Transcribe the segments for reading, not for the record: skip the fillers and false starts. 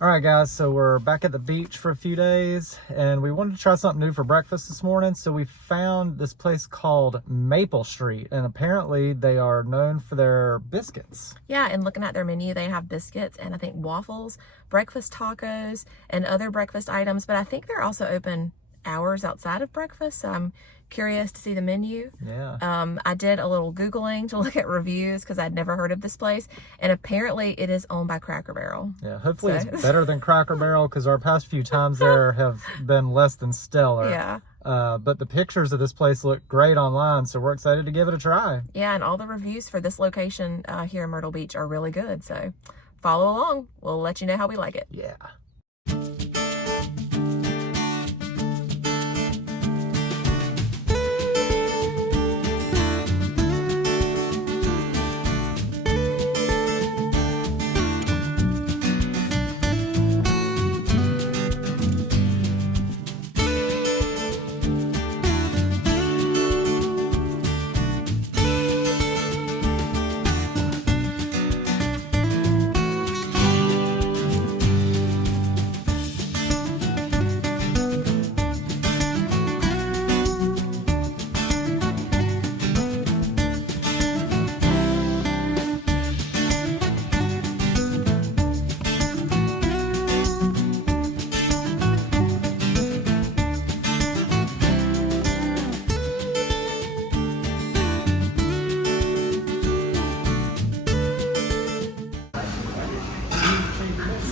All right, guys, so we're back at the beach for a few days, and we wanted to try something new for breakfast this morning, so we found this place called Maple Street, and apparently they are known for their biscuits. Yeah, and looking at their menu, they have biscuits and I think waffles, breakfast tacos, and other breakfast items, but I think they're also open hours outside of breakfast, so I'm curious to see the menu. Yeah. I did a little Googling to look at reviews because I'd never heard of this place, and apparently it is owned by Cracker Barrel. Yeah, hopefully it's better than Cracker Barrel because our past few times there have been less than stellar. Yeah. But the pictures of this place look great online, so we're excited to give it a try. Yeah, and all the reviews for this location here in Myrtle Beach are really good, so follow along. We'll let you know how we like it. Yeah.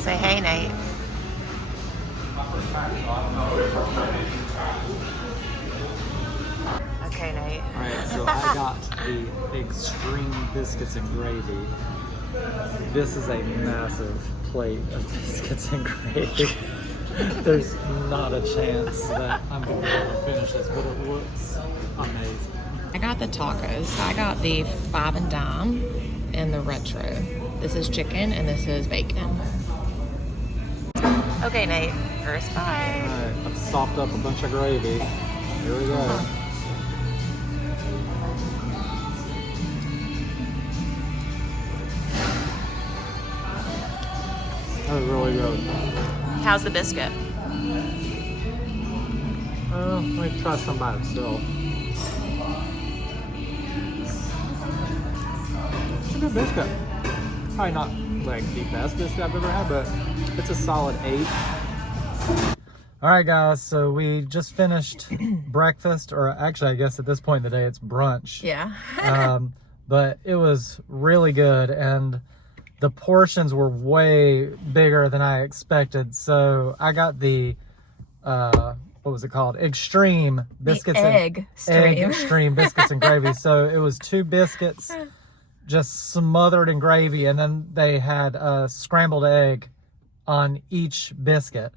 Say hey, Nate. Okay, Nate. All right, so I got the extreme biscuits and gravy. This is a massive plate of biscuits and gravy. There's not a chance that I'm going to be able to finish this, but it looks amazing. I got the tacos. I got the 5 and dime and the retro. This is chicken and this is bacon. Okay, Nate, first bite. All right, I've sopped up a bunch of gravy. Here we go. That was really good. How's the biscuit? Let me try some by itself. It's a good biscuit. Probably not like the best biscuit I've ever had, but it's a solid 8. All right, guys, so we just finished breakfast, or actually I guess at this point in the day it's brunch. Yeah. But it was really good, and the portions were way bigger than I expected. So I got the what was it called? Extreme biscuits. The egg extreme biscuits and gravy. So it was 2 biscuits just smothered in gravy, and then they had a scrambled egg on each biscuit,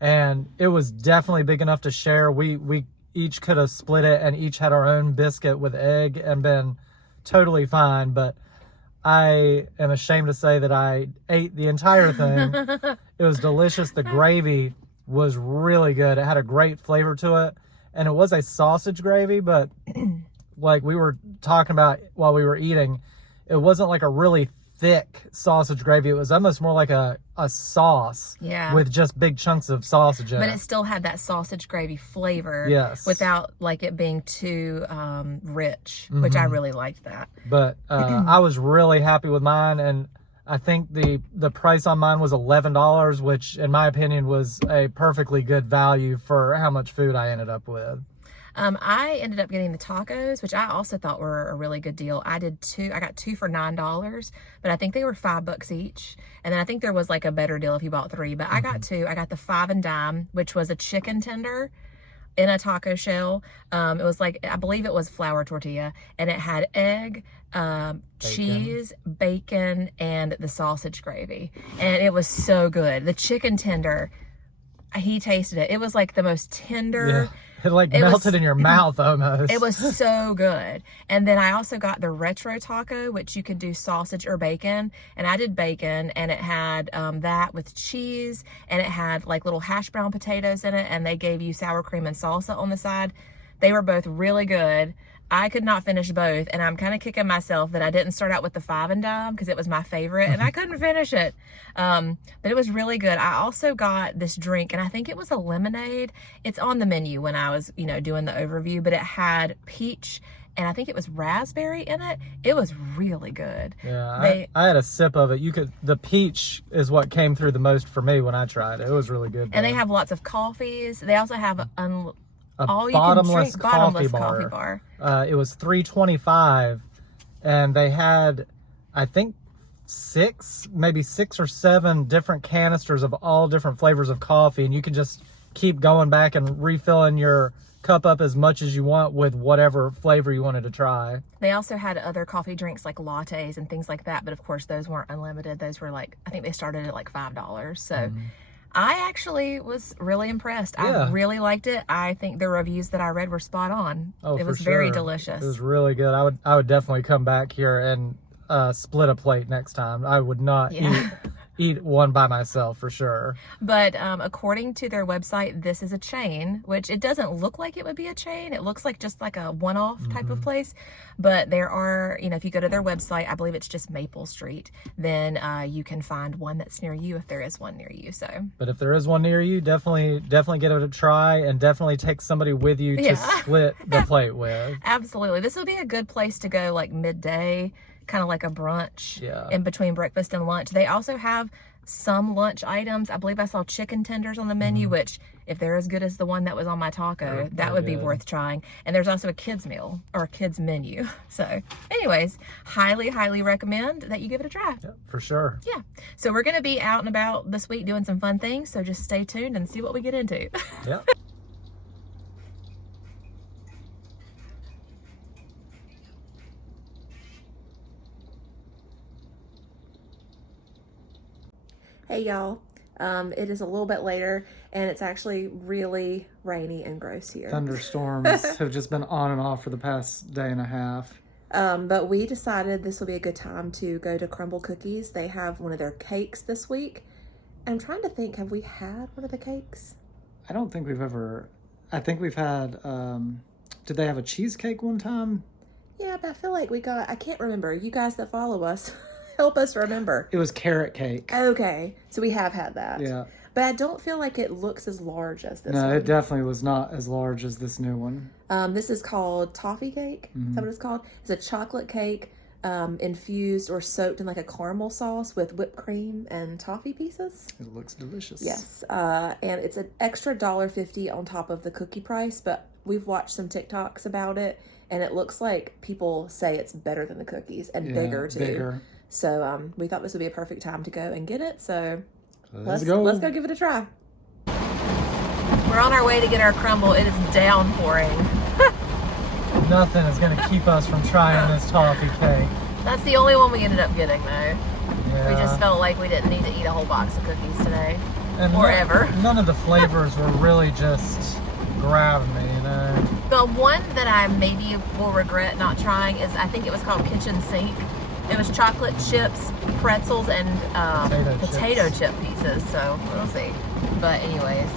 and it was definitely big enough to share. We each could have split it and each had our own biscuit with egg and been totally fine, but I am ashamed to say that I ate the entire thing. It was delicious. The gravy was really good. It had a great flavor to it, and it was a sausage gravy, but like we were talking about while we were eating, it wasn't like a really thick sausage gravy. It was almost more like a sauce, Yeah. with just big chunks of sausage in But it. it still had that sausage gravy flavor. Yes. Without like it being too rich, which I really liked that. But I was really happy with mine, and I think the price on mine was $11, which in my opinion was a perfectly good value for how much food I ended up with. I ended up getting the tacos, which I also thought were a really good deal. I got 2 for $9, but I think they were $5 each. And then I think there was like a better deal if you bought 3, but I got 2. I got the 5 and dime, which was a chicken tender in a taco shell. It was like, I believe it was flour tortilla, and it had egg, cheese, bacon, and the sausage gravy. And it was so good. The chicken tender, he tasted it. It was like the most tender. Yeah. It like melted in your mouth almost. It was so good. And then I also got the retro taco, which you could do sausage or bacon. And I did bacon, and it had that with cheese, and it had like little hash brown potatoes in it, and they gave you sour cream and salsa on the side. They were both really good. I could not finish both, and I'm kind of kicking myself that I didn't start out with the 5 and dime because it was my favorite, and I couldn't finish it. But it was really good. I also got this drink, and I think it was a lemonade. It's on the menu when I was, doing the overview, but it had peach, and I think it was raspberry in it. It was really good. Yeah, I had a sip of it. The peach is what came through the most for me when I tried it. It was really good. And they have lots of coffees. They also have a bottomless coffee bar. It was $3.25, and they had, I think, 6 or 7 different canisters of all different flavors of coffee, and you can just keep going back and refilling your cup up as much as you want with whatever flavor you wanted to try. They also had other coffee drinks like lattes and things like that, but of course those weren't unlimited. Those were I think they started at like $5. So I actually was really impressed. Yeah. I really liked it. I think the reviews that I read were spot on. Oh, it was very delicious. It was really good. I would definitely come back here and split a plate next time. I would not eat one by myself for sure. But according to their website, this is a chain, which it doesn't look like it would be a chain. It looks like just like a one-off type of place. But there are, if you go to their website, I believe it's just Maple Street, then you can find one that's near you if there is one near you. So, but if there is one near you, definitely give it a try, and definitely take somebody with you to split the plate with. Absolutely. This would be a good place to go like midday, kind of like a brunch in between breakfast and lunch. They also have some lunch items. I believe I saw chicken tenders on the menu, which if they're as good as the one that was on my taco, that would be worth trying. And there's also a kids meal or a kids menu. So anyways, highly, highly recommend that you give it a try. Yeah, for sure. Yeah. So we're going to be out and about this week doing some fun things. So just stay tuned and see what we get into. Yeah. Hey y'all, it is a little bit later and it's actually really rainy and gross here. Thunderstorms have just been on and off for the past day and a half. But we decided this will be a good time to go to Crumbl Cookies. They have one of their cakes this week. I'm trying to think, have we had one of the cakes? I don't think we've ever, I think we've had, did they have a cheesecake one time? Yeah, but I feel like I can't remember. You guys that follow us, help us remember. It was carrot cake. Okay, so we have had that. Yeah. But I don't feel like it looks as large as this one. No, it definitely was not as large as this new one. This is called toffee cake. Is that what it's called? It's a chocolate cake infused or soaked in like a caramel sauce with whipped cream and toffee pieces. It looks delicious. Yes. And it's an extra $1.50 on top of the cookie price, but we've watched some TikToks about it, and it looks like people say it's better than the cookies and bigger too. Bigger. So we thought this would be a perfect time to go and get it. So let's go give it a try. We're on our way to get our Crumbl. It is downpouring. Nothing is going to keep us from trying this toffee cake. That's the only one we ended up getting though. Yeah. We just felt like we didn't need to eat a whole box of cookies today. And or ever. None of the flavors were really just grabbing me, The one that I maybe will regret not trying is, I think it was called Kitchen Sink. It was chocolate chips, pretzels, and potato chip pieces. So we'll see. But anyways,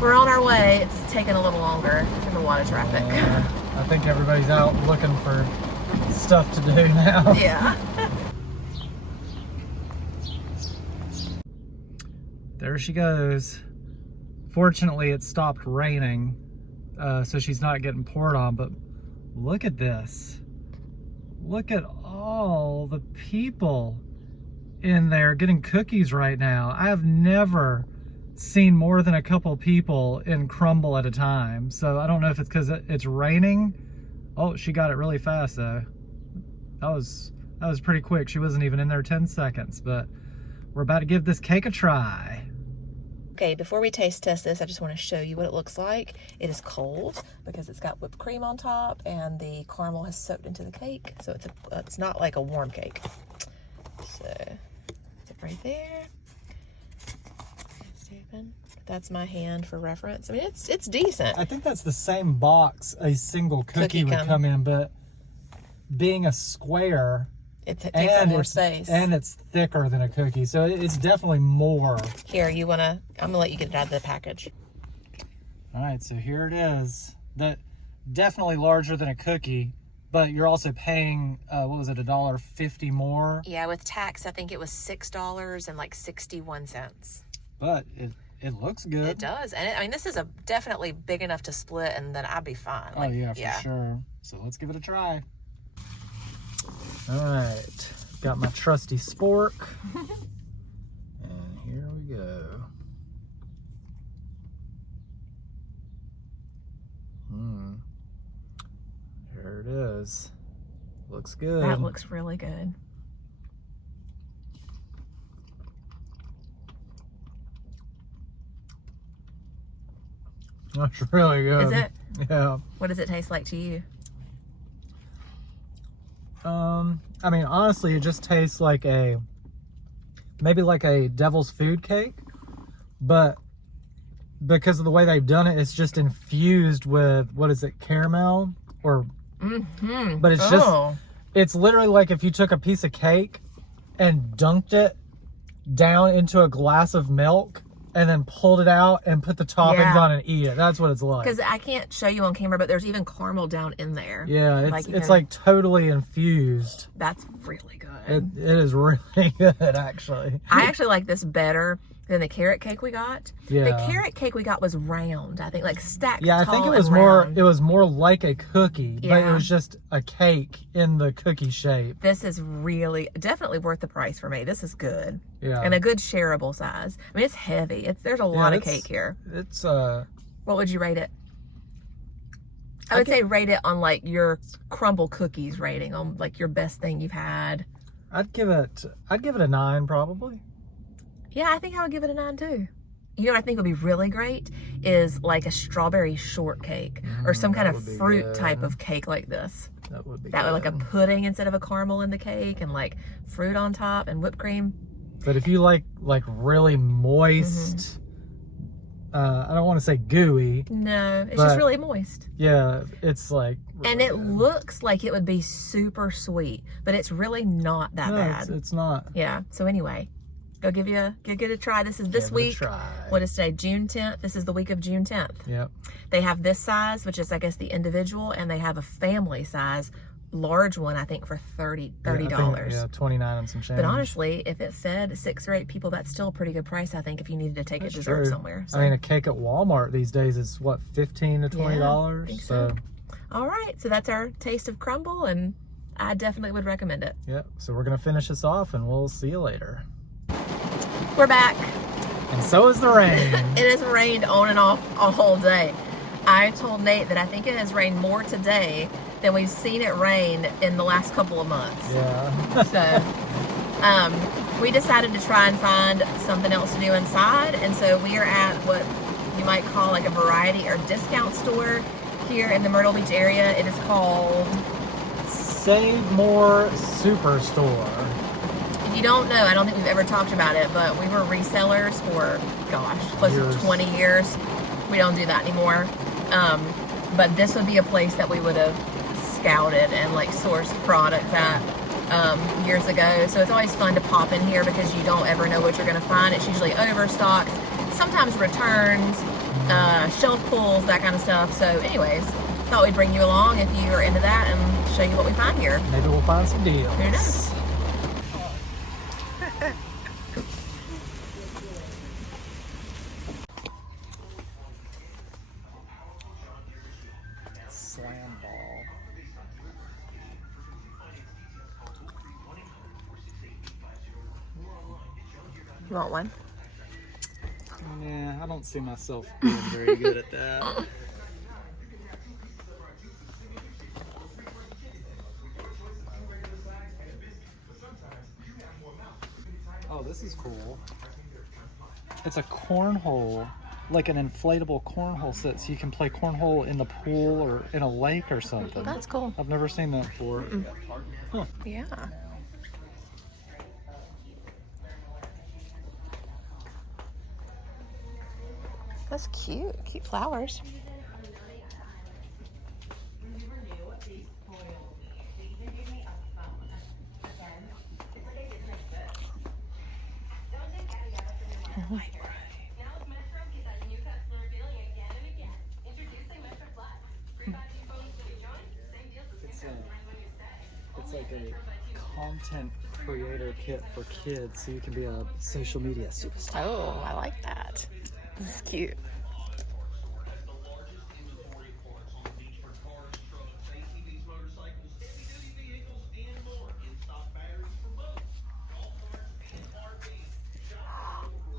we're on our way. It's taking a little longer in the water traffic. I think everybody's out looking for stuff to do now. Yeah. There she goes. Fortunately, it stopped raining, so she's not getting poured on, but look at this. Look at all the people in there getting cookies right now. I have never seen more than a couple people in Crumbl at a time, so I don't know if it's because it's raining. Oh, she got it really fast though. That was pretty quick. She wasn't even in there 10 seconds, but we're about to give this cake a try. Okay, before we taste test this, I just want to show you what it looks like. It is cold because it's got whipped cream on top and the caramel has soaked into the cake. So it's not like a warm cake. So, it's right there. That's my hand for reference. I mean, it's decent. I think that's the same box a single cookie would come in, but being a square, it takes up more space. And it's thicker than a cookie, so it's definitely more. Here, I'm gonna let you get it out of the package. All right, so here it is. that definitely larger than a cookie, but you're also paying what was it, $1.50 more? Yeah, with tax, I think it was $6.61. But it looks good. It does, and I mean, this is definitely big enough to split, and then I'd be fine. Oh yeah, for sure. So let's give it a try. All right, got my trusty spork, and here we go. There it is. Looks good. That looks really good. That's really good. Is it? Yeah. What does it taste like to you? I mean, honestly, it just tastes like maybe like a devil's food cake, but because of the way they've done it, it's just infused with, what is it, caramel? Or, but it's just, it's literally like if you took a piece of cake and dunked it down into a glass of milk and then pulled it out and put the toppings on and eat it. That's what it's like. Because I can't show you on camera, but there's even caramel down in there. Yeah, it's like totally infused. That's really good. It is really good, actually. I actually like this better than the carrot cake we got. Yeah. The carrot cake we got was round, I think, like stacked. Yeah, I think it was more like a cookie, but it was just a cake in the cookie shape. This is really definitely worth the price for me. This is good. Yeah. And a good shareable size. I mean, it's heavy. There's a lot of cake here. It's What would you rate it? I would say rate it on like your Crumbl Cookies rating, on like your best thing you've had. I'd give it a 9 probably. Yeah, I think I would give it a 9 too. You know what I think would be really great is like a strawberry shortcake or some kind of fruit type of cake like this. That would be like a pudding instead of a caramel in the cake, and like fruit on top and whipped cream. But if you like really moist, I don't want to say gooey. No, it's just really moist. Yeah, it's like really and it looks like it would be super sweet, but it's really not that bad. It's not. Yeah. So anyway, go give it a try. This is this week. What is today? June 10th. This is the week of June 10th. Yep. They have this size, which is I guess the individual, and they have a family size large one, I think, for $30. Yeah, 29 and some change. But honestly, if it fed 6 or 8 people, that's still a pretty good price, I think, if you needed to take a dessert somewhere. So. I mean, a cake at Walmart these days is what, $15 to $20? Yeah, I think so. All right, so that's our taste of Crumbl, and I definitely would recommend it. Yep. So we're gonna finish this off, and we'll see you later. We're back. And so is the rain. It has rained on and off a whole day. I told Nate that I think it has rained more today than we've seen it rain in the last couple of months. Yeah. So, we decided to try and find something else to do inside, and so we are at what you might call like a variety or discount store here in the Myrtle Beach area. It is called Save More Superstore. If you don't know, I don't think we've ever talked about it, but we were resellers for, gosh, close to 20 years. We don't do that anymore. But this would be a place that we would have scouted and like sourced product at years ago. So it's always fun to pop in here because you don't ever know what you're going to find. It's usually overstocks, sometimes returns, shelf pulls, that kind of stuff. So anyways, thought we'd bring you along if you are into that and show you what we find here. Maybe we'll find some deals. Who knows? Slam ball. You want one? Yeah, I don't see myself being very good at that. Oh, this is cool. It's a cornhole, like an inflatable cornhole set, so you can play cornhole in the pool or in a lake or something. That's cool. I've never seen that before. Huh. Yeah. That's cute. Cute flowers. like a content creator kit for kids so you can be a social media superstar. Oh, I like that. This is cute.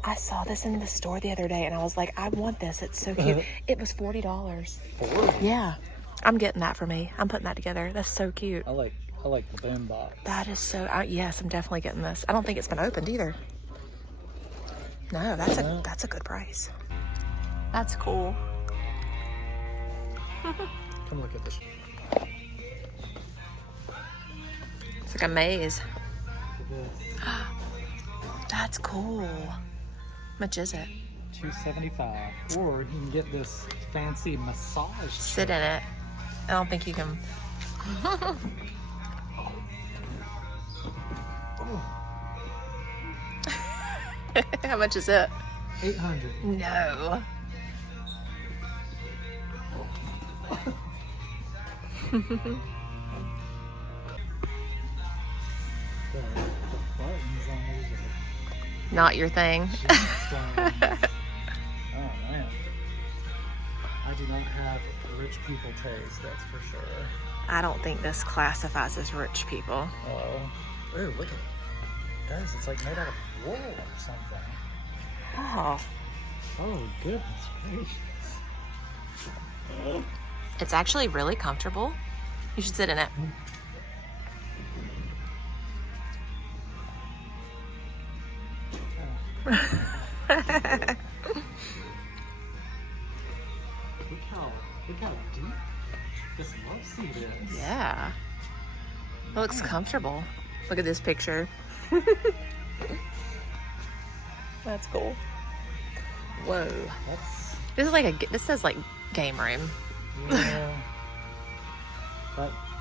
I saw this in the store the other day and I was like, I want this. It's so cute. It was $40. 40? Yeah. I'm getting that for me. I'm putting that together. That's so cute. I like the boom box. That is so, yes, I'm definitely getting this. I don't think it's been opened either. No, that's a good price. That's cool. Come look at this. It's like a maze. Look at this. That's cool. How much is it? $2.75. Or you can get this fancy massage. Sit in it. I don't think you can. How much is it? $800. No. The buttons on these Not your thing. are oh man. I do not have rich people taste, that's for sure. I don't think this classifies as rich people. Oh. Ooh, look at it. Guys, it's like made out of wool or something. Oh. Oh, goodness gracious. It's actually really comfortable. You should sit in it. Look how deep this love seat is. Yeah. It looks comfortable. Look at this picture. That's cool. Whoa. This is like this says like game room. Yeah.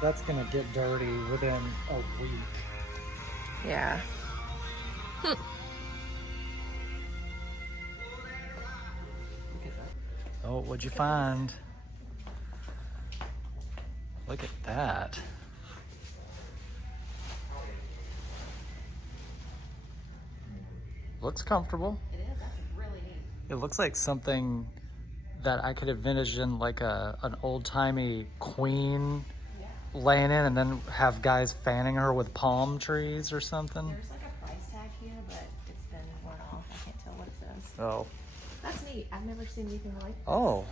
That's gonna get dirty within a week. Yeah. Look at that. Oh, what'd you find? Look at that. Looks comfortable. It is. That's really neat. It looks like something that I could envision like an old-timey queen laying in and then have guys fanning her with palm trees or something. There's like a price tag here, but it's been worn off. I can't tell what it says. Oh. That's neat. I've never seen anything like this. Oh.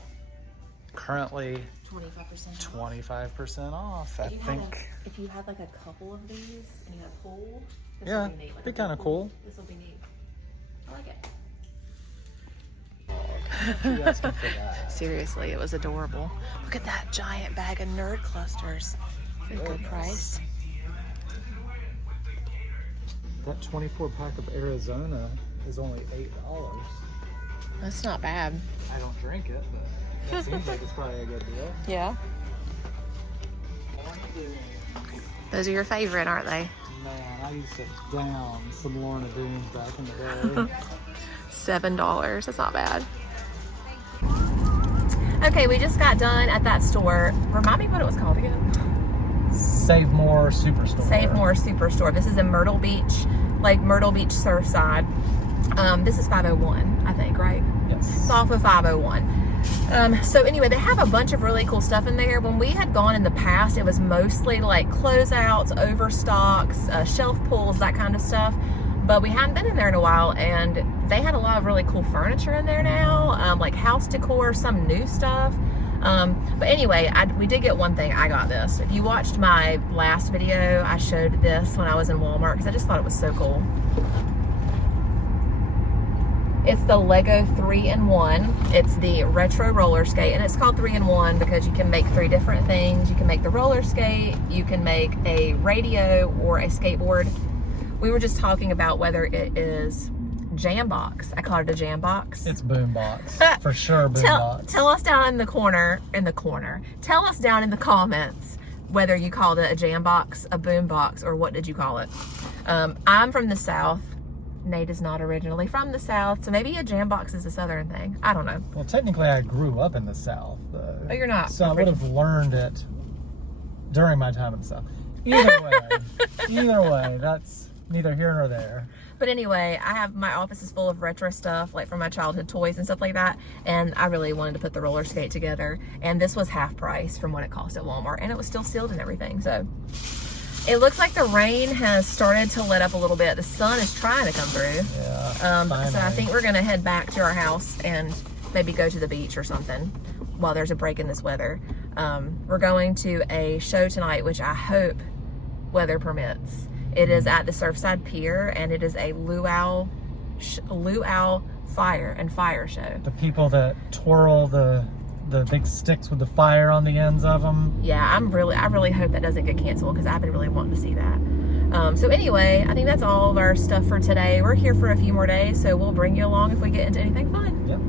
Currently 25% 25% off, I think. If you had like a couple of these and you had a pool, this Yeah, would be neat. Like be a big kind of pool. cool. This will be neat. I like it. You asking for that? Seriously, it was adorable. Look at that giant bag of nerd clusters. For a good Goodness. price. That 24 pack of Arizona is only $8. That's not bad. I don't drink it, but that seems like it's probably a good deal. Yeah. Those are your favorite, aren't they? Man, I used to down some Lorna Doones back in the day. $7. That's not bad. Okay, we just got done at that store. Remind me what it was called again. Save More Superstore. Save More Superstore. This is in Myrtle Beach, like Myrtle Beach Surfside. This is 501, I think, right? Yes. It's off of 501. So anyway, they have a bunch of really cool stuff in there. When we had gone in the past, it was mostly like closeouts, overstocks, shelf pulls, that kind of stuff. But we hadn't been in there in a while, and they had a lot of really cool furniture in there now, like house decor, some new stuff. But anyway, we did get one thing. I got this. If you watched my last video, I showed this when I was in Walmart because I just thought it was so cool. It's the Lego 3-in-1. It's the retro roller skate, and it's called 3-in-1 because you can make 3 different things. You can make the roller skate, you can make a radio or a skateboard. We were just talking about whether it is jam box. I call it a jam box. It's boombox. For sure, boombox. Tell us down in the corner. Tell us down in the comments whether you called it a jam box, a boom box, or what did you call it. I'm from the South. Nate is not originally from the South, so maybe a jam box is a Southern thing. I don't know. Well, technically, I grew up in the South, though. Oh, you're not. So I would have learned it during my time in the South. Either way, that's neither here nor there. But anyway, I have my office is full of retro stuff, like from my childhood toys and stuff like that. And I really wanted to put the roller skate together. And this was half price from what it cost at Walmart. And it was still sealed and everything. So it looks like the rain has started to let up a little bit. The sun is trying to come through. Yeah. So I think we're going to head back to our house and maybe go to the beach or something while there's a break in this weather. We're going to a show tonight, which I hope weather permits. It is at the Surfside Pier, and it is a Luau Fire and Fire Show. The people that twirl the big sticks with the fire on the ends of them. Yeah, I really hope that doesn't get canceled because I've been really wanting to see that. So anyway, I think that's all of our stuff for today. We're here for a few more days, so we'll bring you along if we get into anything fun. Yep.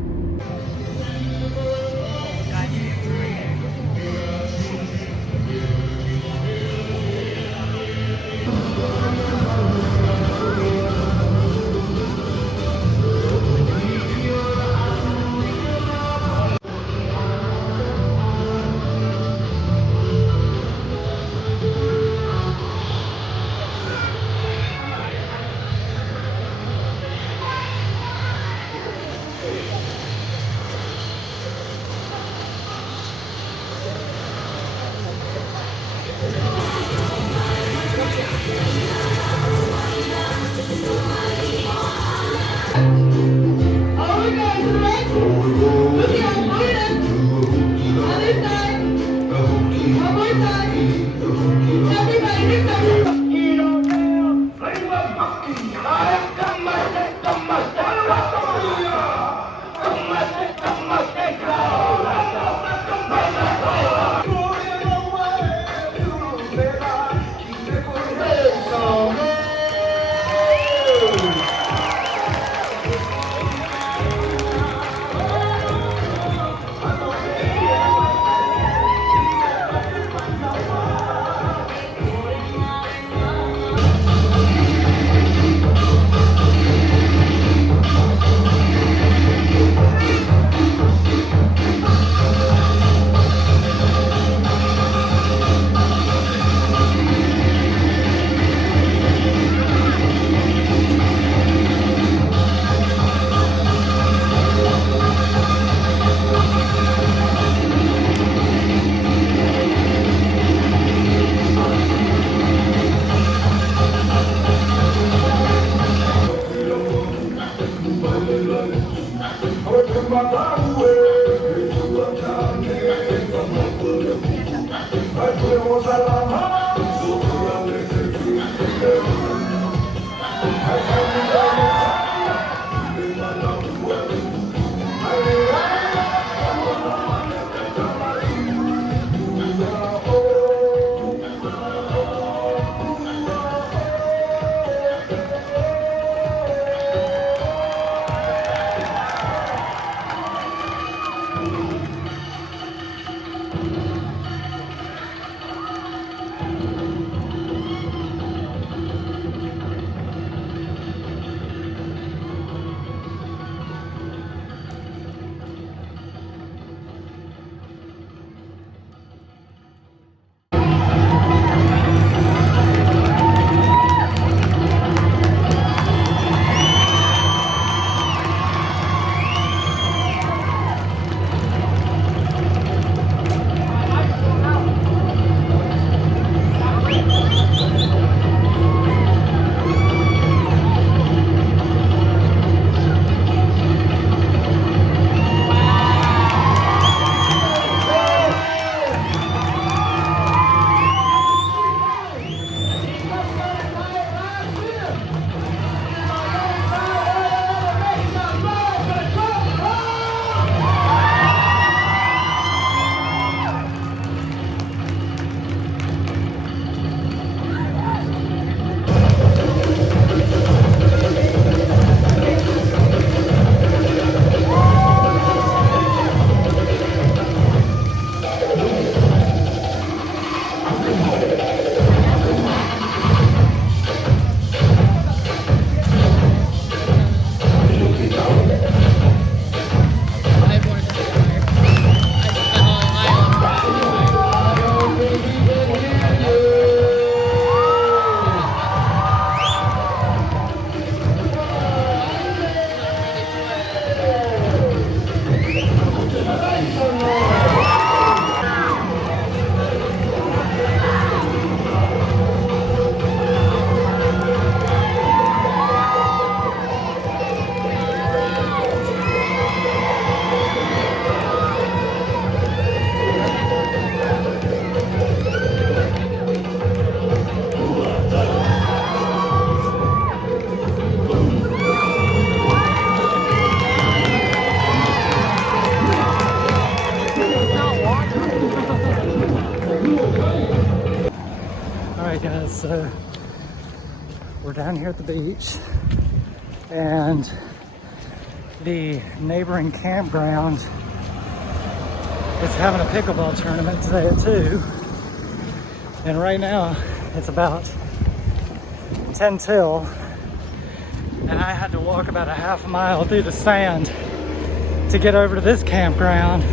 down here at the beach, and the neighboring campground is having a pickleball tournament today at 2. And right now it's about 10 till, and I had to walk about a half mile through the sand to get over to this campground.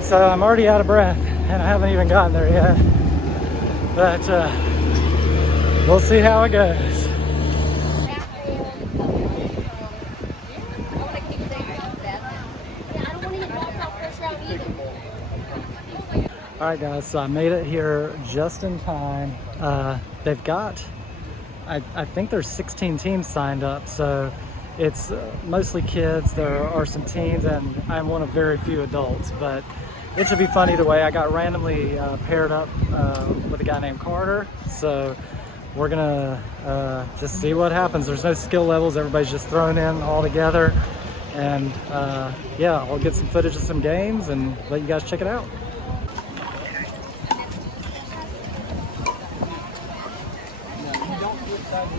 So I'm already out of breath and I haven't even gotten there yet. But we'll see how it goes. Alright guys, so I made it here just in time. They've got, I think there's 16 teams signed up, so it's mostly kids. There are some teens, and I'm one of very few adults, but it should be fun either way. I got randomly paired up with a guy named Carter, so we're gonna just see what happens. There's no skill levels, everybody's just thrown in all together, and yeah, I'll get some footage of some games and let you guys check it out.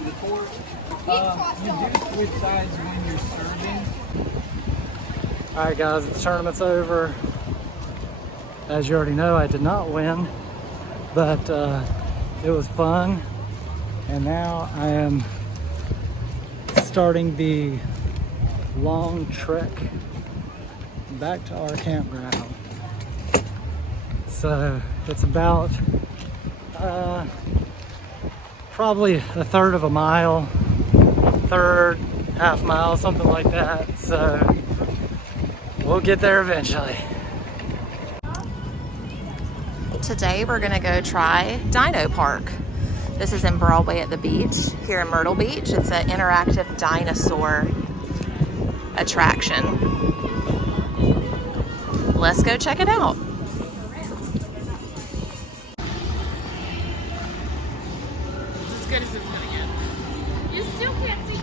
The court. You do switch sides when you're serving. Alright guys, the tournament's over. As you already know, I did not win, but it was fun. And now I am starting the long trek back to our campground. So it's about probably a third of a mile, half mile, something like that. So we'll get there eventually. Today we're gonna go try Dino Park. This is in Broadway at the beach here in Myrtle Beach. It's an interactive dinosaur attraction. Let's go check it out. As good as it's gonna get. You still can't see.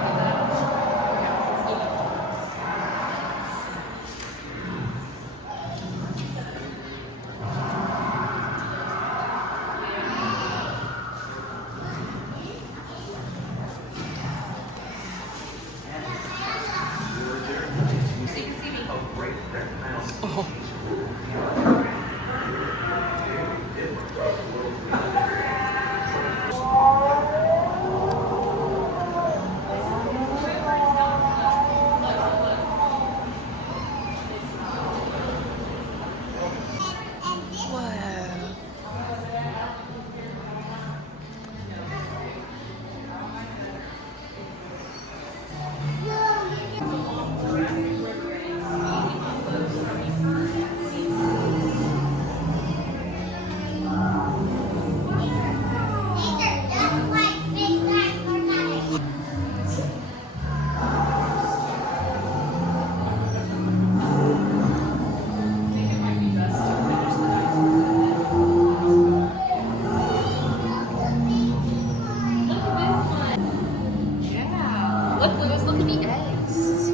Look, Louis, look at the eggs.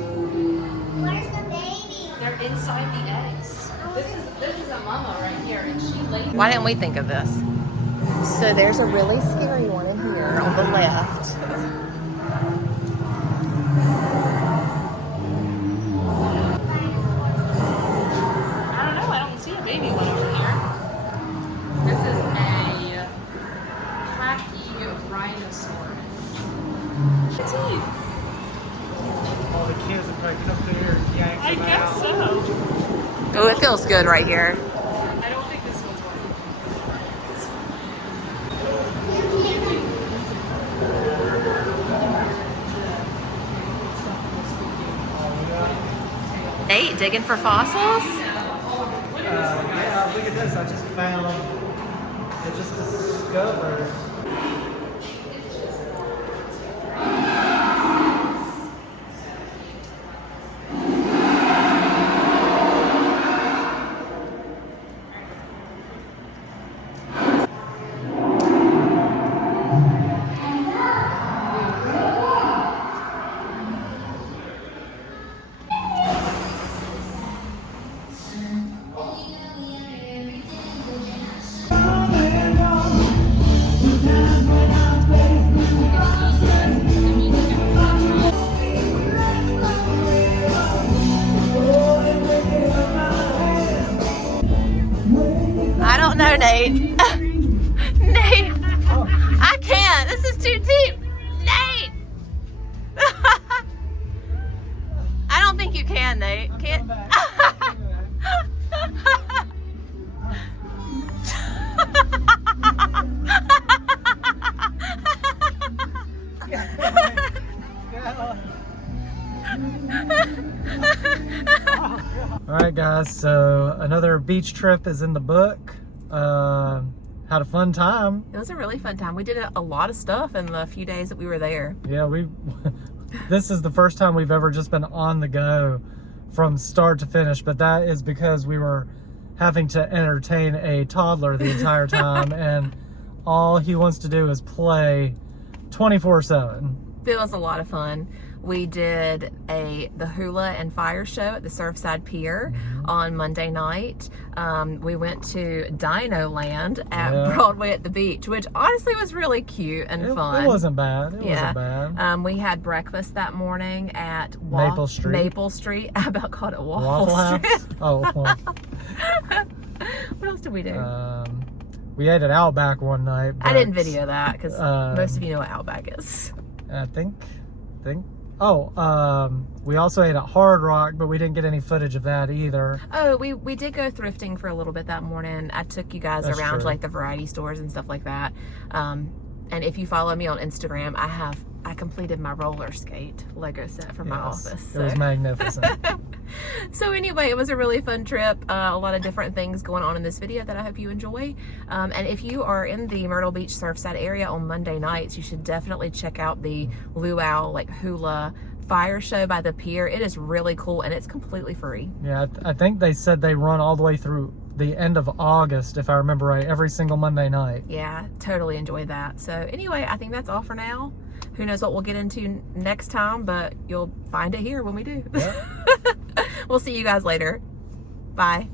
Where's the baby? They're inside the eggs. This is a mama right here, and she laid. Why didn't we think of this? So there's a really scary one in here on the left. I don't know. I don't see a baby one over here. This is a Brachiosaurus. Teeth. All the kids are probably come through here and yank I them guess out. so. Oh, it feels good right here. I don't think this one's working. Nate, digging for fossils? Yeah, look at this. I just found, I just discovered. No, Nate. Nate. I can't. This is too deep. Nate. I don't think you can, Nate. Can't. Alright guys, so another beach trip is in the book. Had a fun time. It was a really fun time. We did a lot of stuff in the few days that we were there. Yeah, this is the first time we've ever just been on the go from start to finish, but that is because we were having to entertain a toddler the entire time, and all he wants to do is play 24/7. It was a lot of fun. We did the Hula and Fire Show at the Surfside Pier on Monday night. We went to Dino Land at Broadway at the beach, which honestly was really cute and fun. It wasn't bad. It wasn't bad. We had breakfast that morning at Maple Street. Maple Street. I about called it Waffle Street. House. Oh, well. What else did we do? We ate at Outback one night. I didn't but, video that because most of you know what Outback is. I think. We also ate at Hard Rock, but we didn't get any footage of that either. Oh, we did go thrifting for a little bit that morning. I took you guys That's around true. to like the variety stores and stuff like that. And if you follow me on Instagram, I completed my roller skate Lego set for my office. It was magnificent. So anyway, it was a really fun trip. A lot of different things going on in this video that I hope you enjoy. And if you are in the Myrtle Beach Surfside area on Monday nights, you should definitely check out the Luau Hula Fire Show by the pier. It is really cool and it's completely free. Yeah, I think they said they run all the way through the end of August, if I remember right, every single Monday night. Yeah, totally enjoyed that. So anyway, I think that's all for now. Who knows what we'll get into next time, but you'll find it here when we do. Yep. We'll see you guys later. Bye.